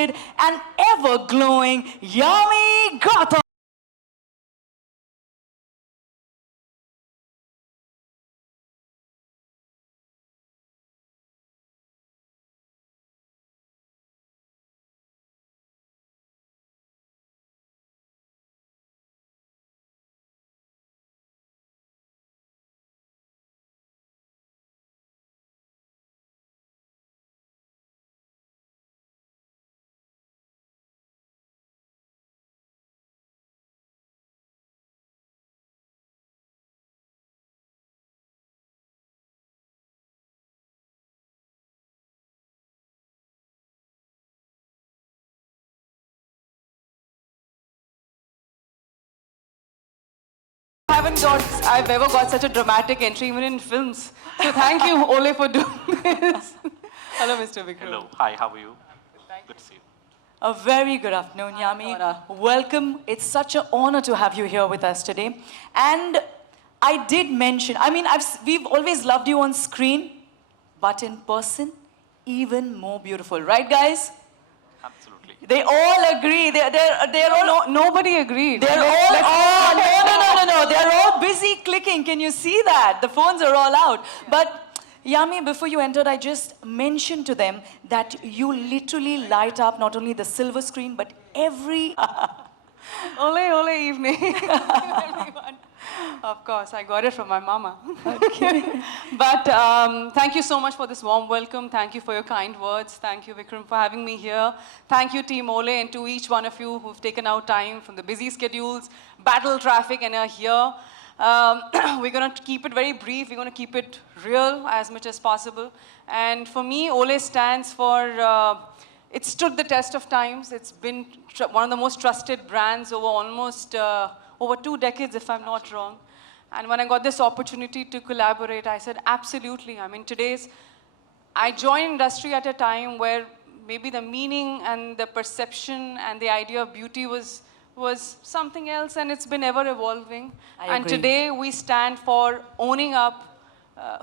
trusted and ever-glowing Yami Gautam. I've ever got such a dramatic entry even in films. So thank you, Olay, for doing this. Hello, Mr. Vikram. Hello. Hi, how are you? Good to see you. A very good afternoon, Yami. Welcome. It's such an honor to have you here with us today. And I did mention, we've always loved you on screen, but in person, even more beautiful. Right, guys? Absolutely. They all agree. They're all... Nobody agreed. They're all... No. They're all busy clicking. Can you see that? The phones are all out. Yeah. But, Yami, before you entered, I just mentioned to them that you literally light up not only the silver screen, but every... Olay evening. Everyone. Of course, I got it from my mama. Okay. But thank you so much for this warm welcome. Thank you for your kind words. Thank you, Vikram, for having me here. Thank you, Team Olay, and to each one of you who've taken out time from the busy schedules, battle traffic, and are here. We're going to keep it very brief. We're going to keep it real as much as possible. And for me, Olay stands for... it stood the test of times. It's been one of the most trusted brands over almost over 2 decades, if I'm not wrong. And when I got this opportunity to collaborate, I said, absolutely. I mean, I joined industry at a time where maybe the meaning and the perception and the idea of beauty was something else, and it's been ever evolving. And today, we stand for owning up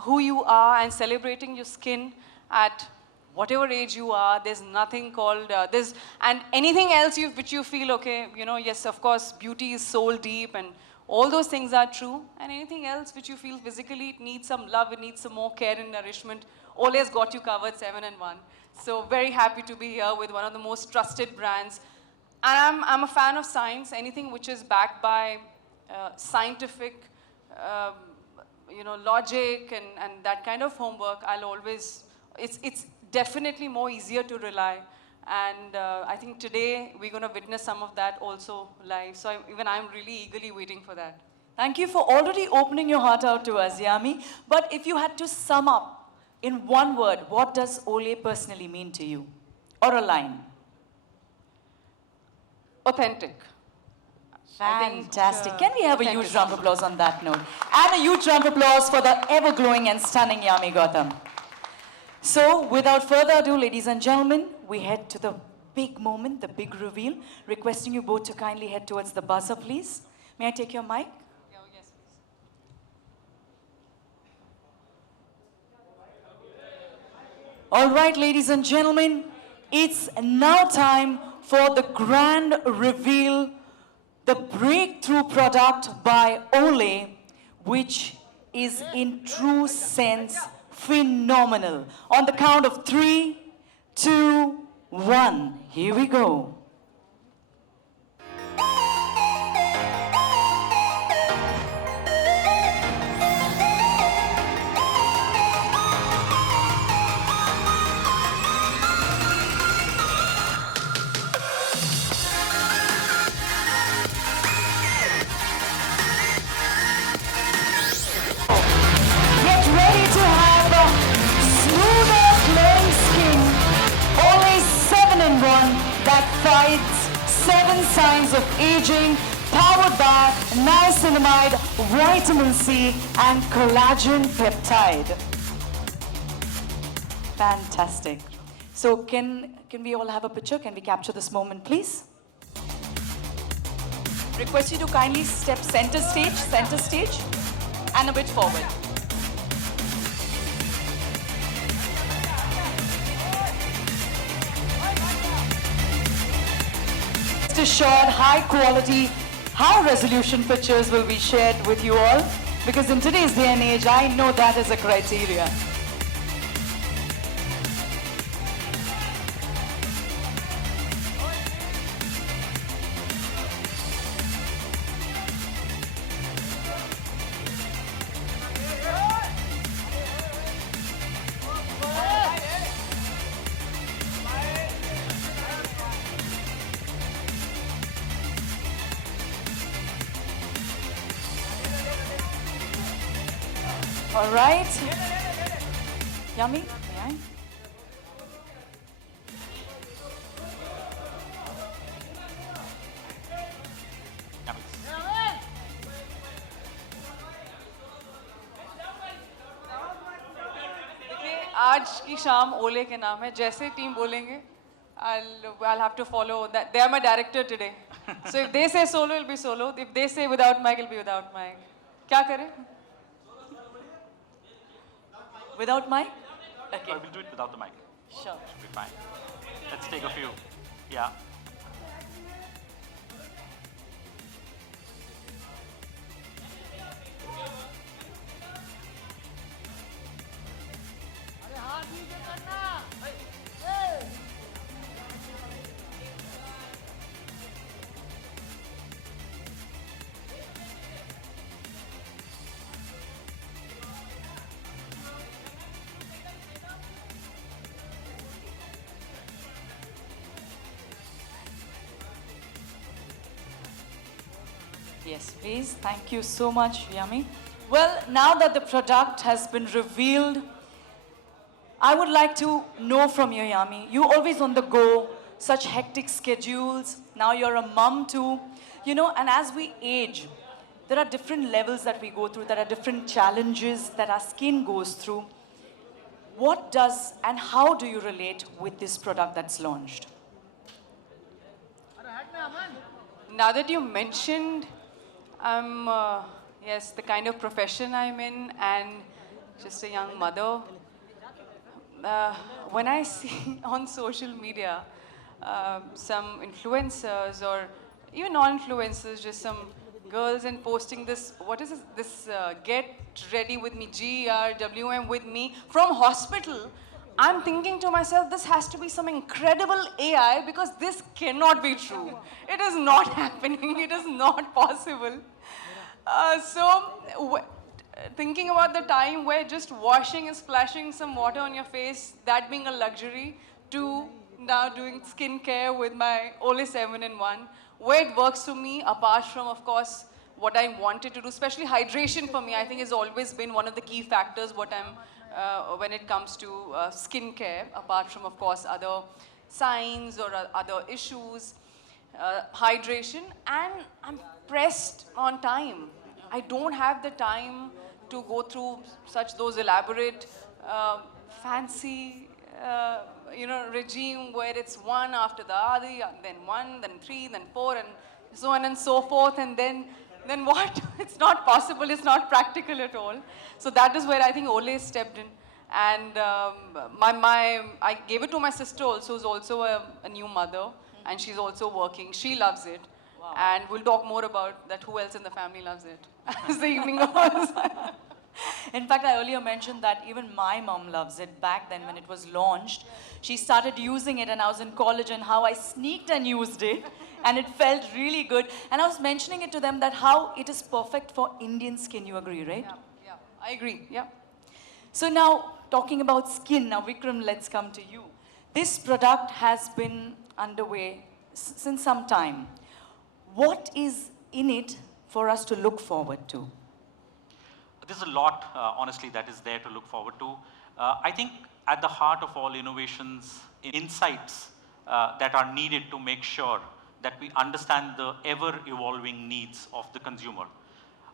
who you are and celebrating your skin at whatever age you are. There's nothing called, and anything else which you feel, okay, yes, of course, beauty is soul deep and all those things are true. And anything else which you feel physically, it needs some love, it needs some more care and nourishment. Olay's got you covered 7-in-1. So very happy to be here with one of the most trusted brands. And I'm a fan of science, anything which is backed by scientific, logic and that kind of homework, I'll always, it's definitely more easier to rely. And I think today we're going to witness some of that also live. So I'm really eagerly waiting for that. Thank you for already opening your heart out to us, Yami. But if you had to sum up in one word, what does Olay personally mean to you? Or a line? Authentic. Fantastic. Can we have a huge round of applause on that note? And a huge round of applause for the ever-glowing and stunning Yami Gautam. So, without further ado, ladies and gentlemen, we head to the big moment, the big reveal. Requesting you both to kindly head towards the buzzer, please. May I take your mic? Yeah, yes, please. All right, ladies and gentlemen, it's now time for the grand reveal, the breakthrough product by Olay, which is in true sense phenomenal. On the count of 3, 2, 1, here we go. That fights 7 signs of aging, powered by niacinamide, vitamin C, and collagen peptide. Fantastic. So can we all have a picture? Can we capture this moment, please? Request you to kindly step center stage, and a bit forward. rest assured, high quality, high resolution pictures will be shared with you all. Because in today's day and age, I know that is a criteria. All right. Yummy? May I? Yummy. देखिए आज की शाम ओले के नाम है जैसे team बोलेंगे I'll have to follow that. They are my director today. So if they say solo, it'll be solo. If they say without mic, it'll be without mic. क्या करें? Without mic? Okay. We'll do it without the mic. Sure. Should be fine. Let's take a few. Yeah. Yes, please. Thank you so much, Yami. Well, now that the product has been revealed, I would like to know from you, Yami. You always on the go, such hectic schedules. Now you're a mom too. You know, and as we age, there are different levels that we go through. There are different challenges that our skin goes through. What does and how do you relate with this product that's launched? Now that you mentioned, yes, the kind of profession I'm in and just a young mother. When I see on social media some influencers or even non-influencers, just some girls and posting this, what is this get ready with me, GRWM with me from hospital, I'm thinking to myself, this has to be some incredible AI because this cannot be true. It is not happening. It is not possible. Thinking about the time where just washing and splashing some water on your face, that being a luxury, to now doing skincare with my Olay 7-in-1, where it works for me, apart from, of course, what I wanted to do, especially hydration for me, I think has always been one of the key factors when it comes to skincare, apart from, of course, other signs or other issues, hydration, and I'm pressed on time. I don't have the time to go through those elaborate, fancy, regime where it's one after the other, and then 1, then 3, then 4, and so on and so forth, and then what? It's not possible, it's not practical at all. So that is where I think Olay stepped in. And I gave it to my sister also, who's also a new mother, and she's also working. She loves it. Wow. And we'll talk more about that, who else in the family loves it as the evening goes. In fact, I earlier mentioned that even my mom loves it. Back then when it was launched, she started using it and I was in college, and how I sneaked and used it and it felt really good. And I was mentioning it to them that how it is perfect for Indian skin. You agree, right? Yeah, I agree, yeah. So now, talking about skin, now Vikram, let's come to you. This product has been underway since some time. What is in it for us to look forward to? There's a lot, honestly, that is there to look forward to. I think at the heart of all innovations, insights that are needed to make sure that we understand the ever-evolving needs of the consumer.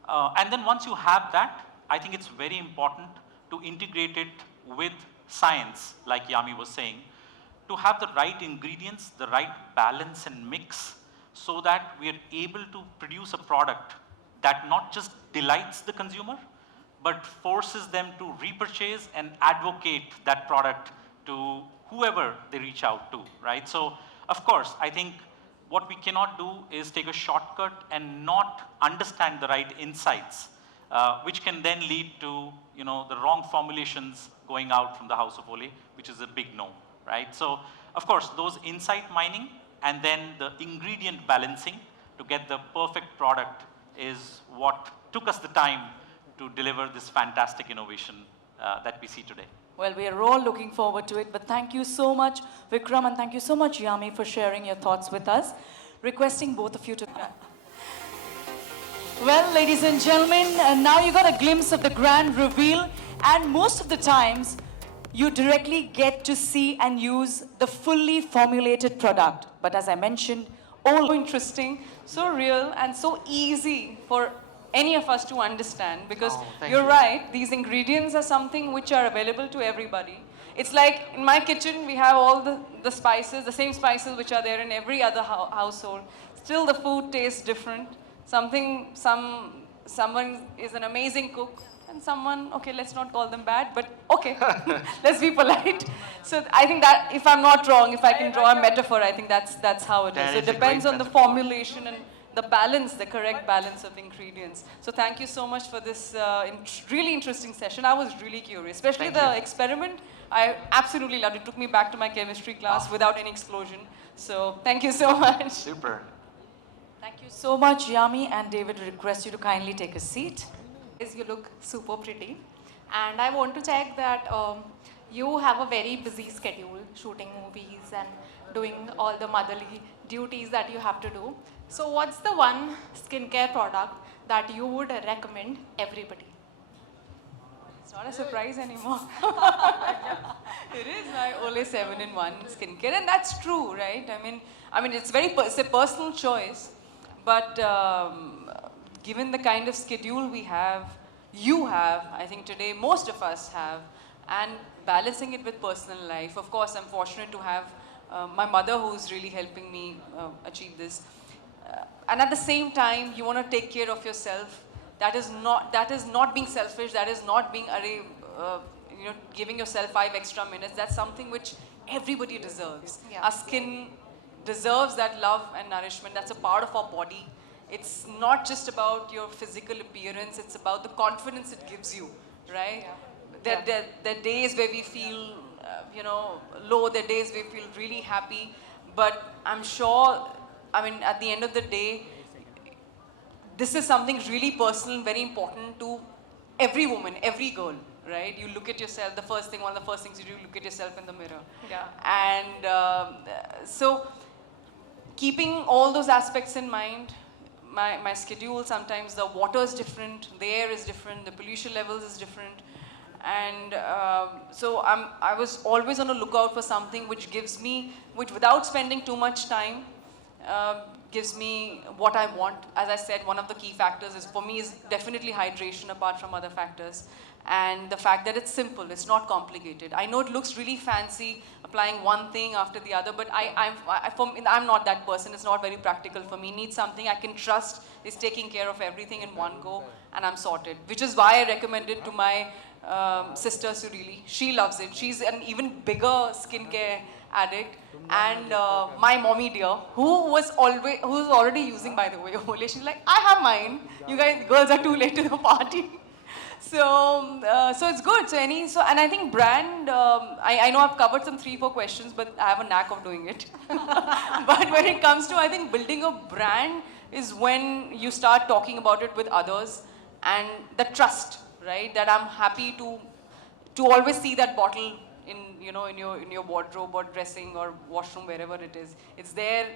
And then once you have that, I think it's very important to integrate it with science, like Yami was saying, to have the right ingredients, the right balance and mix, so that we are able to produce a product that not just delights the consumer, but forces them to repurchase and advocate that product to whoever they reach out to, right? So, of course, I think what we cannot do is take a shortcut and not understand the right insights, which can then lead to, the wrong formulations going out from the house of Olay, which is a big no, right? So, of course, those insight mining and then the ingredient balancing to get the perfect product is what took us the time to deliver this fantastic innovation that we see today. Well, we are all looking forward to it, but thank you so much, Vikram, and thank you so much, Yami, for sharing your thoughts with us. Requesting both of you to... Well, ladies and gentlemen, now you got a glimpse of the grand reveal, and most of the times, you directly get to see and use the fully formulated product. But as I mentioned, all So interesting, so real, and so easy for any of us to understand, because you're right, these ingredients are something which are available to everybody. It's like in my kitchen, we have all the spices, the same spices which are there in every other household. Still the food tastes different. Someone is an amazing cook, and someone, okay, let's not call them bad, but okay, let's be polite. So I think that, if I'm not wrong, if I can draw a metaphor, I think that's how it is. So it depends on the formulation and the balance, the correct balance of ingredients. So thank you so much for this really interesting session. I was really curious, especially the experiment. I absolutely loved it. It took me back to my chemistry class without any explosion. So thank you so much. Super. Thank you so much, Yami, and David, request you to kindly take a seat. You look super pretty, and I want to check that you have a very busy schedule, shooting movies and doing all the motherly duties that you have to do. So what's the one skincare product that you would recommend everybody? It's not a surprise anymore. It is my Olay 7-in-1 skincare, and that's true, right? I mean, it's a personal choice, but given the kind of schedule we have, you have, I think today most of us have, and balancing it with personal life. Of course, I'm fortunate to have my mother who's really helping me achieve this. And at the same time, you want to take care of yourself. That is not being selfish. That is not being giving yourself 5 extra minutes. That's something which everybody deserves. Yeah. Our skin deserves that love and nourishment. That's a part of our body. It's not just about your physical appearance. It's about the confidence it gives you, right? Yeah. There are days where we feel, low. There are days we feel really happy. But I'm sure, at the end of the day, this is something really personal, very important to every woman, every girl, right? You look at yourself, one of the first things you do, look at yourself in the mirror. Yeah. And so keeping all those aspects in mind, my schedule, sometimes the water is different, the air is different, the pollution levels is different. And so I was always on the lookout for something which without spending too much time, gives me what I want. As I said, one of the key factors for me is definitely hydration, apart from other factors. And the fact that it's simple, it's not complicated. I know it looks really fancy, applying one thing after the other, but I'm not that person. It's not very practical for me. Need something I can trust is taking care of everything in one go, and I'm sorted. Which is why I recommend it to my sister Surili. She loves it. She's an even bigger skincare addict. And my mommy dear, who's already using, by the way, Olay, she's like, I have mine. You guys, girls are too late to the party. So it's good. And I think brand, I know I've covered some 3-4 questions, but I have a knack of doing it. But when it comes to, I think, building a brand is when you start talking about it with others, and the trust, right? That I'm happy to always see that bottle in your wardrobe or dressing or washroom, wherever it is. It's there,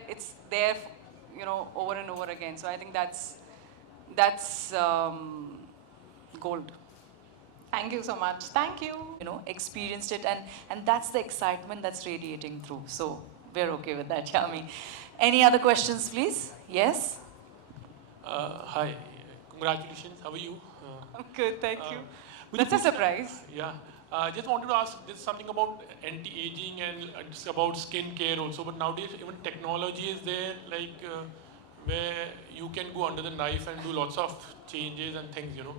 over and over again. So I think that's gold. Thank you so much. Thank you. Experienced it, and that's the excitement that's radiating through. So we're okay with that, Yami. Any other questions, please? Yes? Hi, congratulations. How are you? I'm good, thank you. Will you That's a please- surprise. Yeah. Just wanted to ask, there's something about anti-aging and it's about skin care also, but nowadays even technology is there, where you can go under the knife and do lots of changes and things, So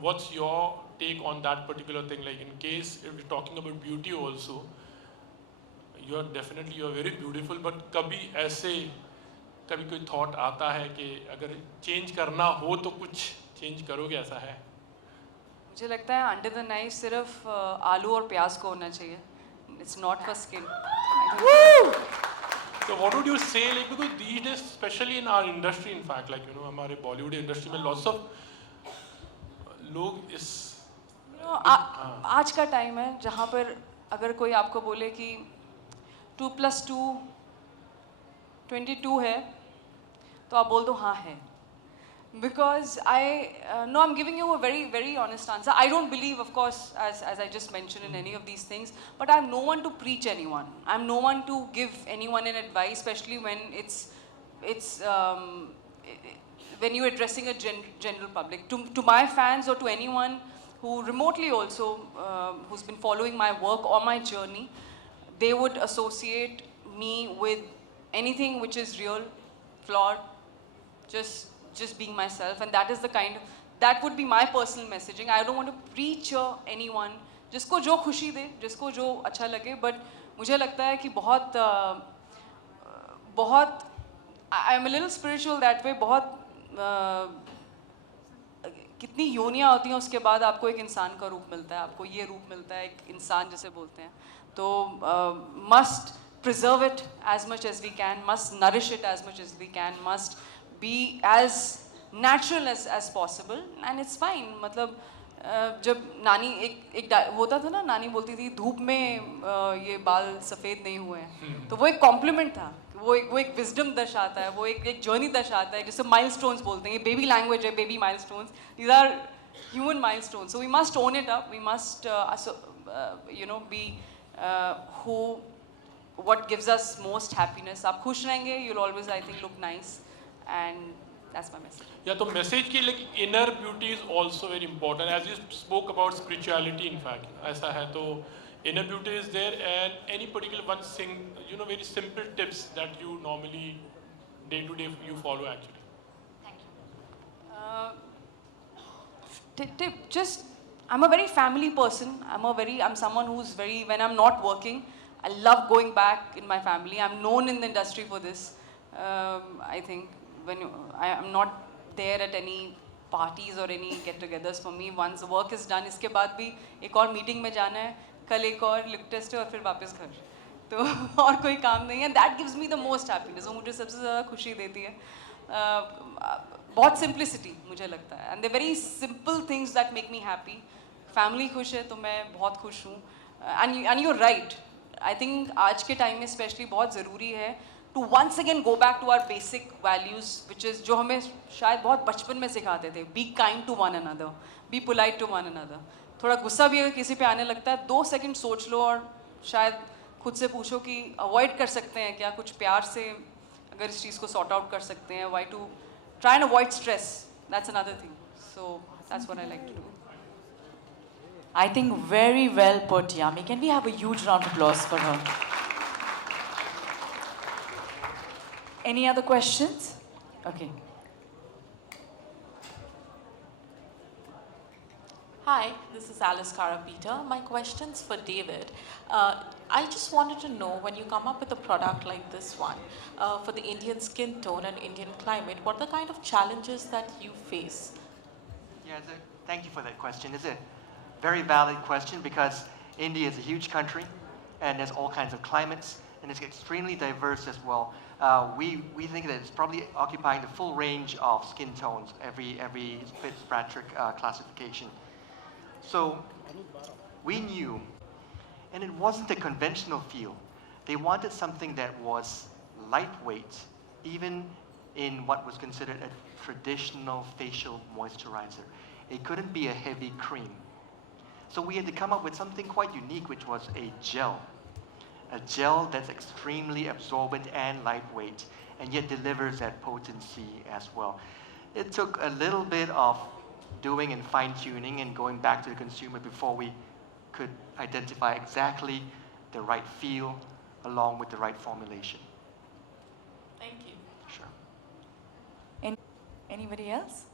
what's your take on that particular thing? Like, in case if we're talking about beauty also, you are definitely you are very beautiful, but कभी ऐसे कभी कोई thought आता है कि अगर change करना हो तो कुछ change करोगे, ऐसा है? मुझे लगता है अंडर द नाइफ सिर्फ आलू और प्याज को होना चाहिए. It's not for skin. So what would you say, like, because these days, especially in our industry, in fact, like, you know, हमारे Bollywood industry में lots of लोग इस आज का टाइम है जहाँ पर अगर कोई आपको बोले कि 2+2 22 है तो आप बोल दो हाँ है. Because no, I'm giving you a very, very honest answer. I don't believe, of course, as I just mentioned, in any of these things. But I'm no one to preach anyone. I'm no one to give anyone an advice, especially when when you're addressing a general public. To my fans or to anyone who remotely also who's been following my work or my journey, they would associate me with anything which is real, flawed, just being myself, and that is the kind of, that would be my personal messaging. I don't want to preach anyone. जिसको जो खुशी दे, जिसको जो अच्छा लगे, but मुझे लगता है कि बहुत I'm a little spiritual that way. बहुत कितनी योनियाँ होती हैं उसके बाद आपको एक इंसान का रूप मिलता है, आपको ये रूप मिलता है, एक इंसान जैसे बोलते हैं. तो must preserve it as much as we can, must nourish it as much as we can, must be as natural as possible, and it's fine. मतलब जब नानी एक होता था ना, नानी बोलती थी धूप में ये बाल सफ़ेद नहीं हुए हैं, तो वो एक कॉम्प्लीमेंट था, वो एक विजडम दर्शाता है, वो एक जर्नी दर्शाता है, जैसे माइलस्टोन्स बोलते हैं, ये बेबी लैंग्वेज है, baby milestones, these are human milestones. So we must own it up, we must you know, be who, what gives us most happiness. आप खुश रहेंगे, you'll always, I think, look nice. And that's my message. Yeah, so message की like inner beauty is also very important. As you spoke about spirituality, in fact, ऐसा है तो inner beauty is there, and any particular one thing, you know, very simple tips that you normally day to day you follow actually. Tip, just, I'm a very family person. I'm someone who's very, when I'm not working, I love going back in my family. I'm known in the industry for this. I think when I'm not there at any parties or any get-togethers for me. Once the work is done, इसके बाद भी एक और meeting में जाना है, कल एक और lip test है और फिर वापस घर. तो और कोई काम नहीं है. That gives me the most happiness. वो मुझे सबसे ज़्यादा खुशी देती है. बहुत simplicity मुझे लगता है. And they're very simple things that make me happy. Family खुश है तो मैं बहुत खुश हूँ. And you're right. I think आज के time में especially बहुत ज़रूरी है to once again go back to our basic values, which is जो हमें शायद बहुत बचपन में सिखाते थे. Be kind to one another, be polite to one another. थोड़ा गुस्सा भी अगर किसी पे आने लगता है, 2 सेकंड सोच लो और शायद खुद से पूछो कि अवॉइड कर सकते हैं क्या, कुछ प्यार से अगर इस चीज़ को सॉर्ट आउट कर सकते हैं. Why to try and avoid stress? That's another thing. So that's what I like to do. I think very well put, Yami. Can we have a huge round of applause for her? Any other questions? Okay. Hi, this is Alice Karapita. My question's for David. I just wanted to know, when you come up with a product like this one, for the Indian skin tone and Indian climate, what are the kind of challenges that you face? Yeah, thank you for that question. It's a very valid question because India is a huge country and there's all kinds of climates and it's extremely diverse as well. We think that it's probably occupying the full range of skin tones, every Fitzpatrick classification. So we knew, and it wasn't a conventional feel. They wanted something that was lightweight, even in what was considered a traditional facial moisturizer. It couldn't be a heavy cream. So we had to come up with something quite unique, which was a gel. A gel that's extremely absorbent and lightweight, and yet delivers that potency as well. It took a little bit of doing and fine-tuning and going back to the consumer before we could identify exactly the right feel along with the right formulation. Thank you. Sure. Anybody else?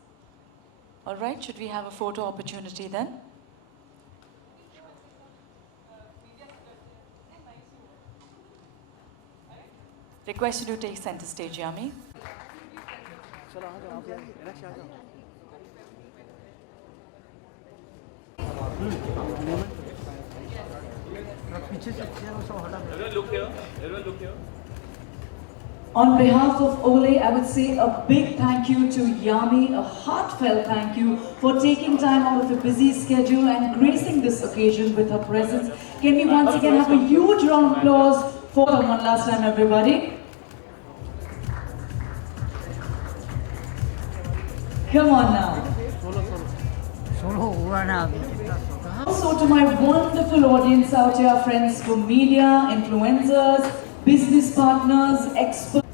All right, should we have a photo opportunity then? Request you to take center stage, Yami. On behalf of Olay, I would say a big thank you to Yami, a heartfelt thank you for taking time out of a busy schedule and gracing this occasion with her presence. Can we once again have a huge round of applause for her one last time, everybody? Come on now. Also to my wonderful audience out here, friends from media, influencers, business partners, experts.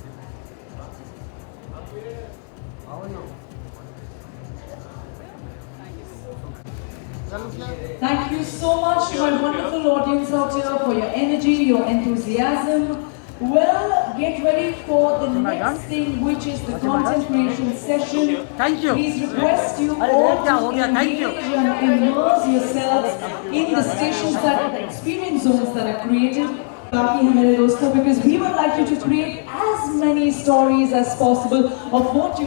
Thank you so much to my wonderful audience out here for your energy, your enthusiasm. Well, get ready for the next thing, which is the content creation session. Thank you. Please request you all to engage and immerse yourselves in the stations that the experience zones that are created. Because we would like you to create as many stories as possible of what you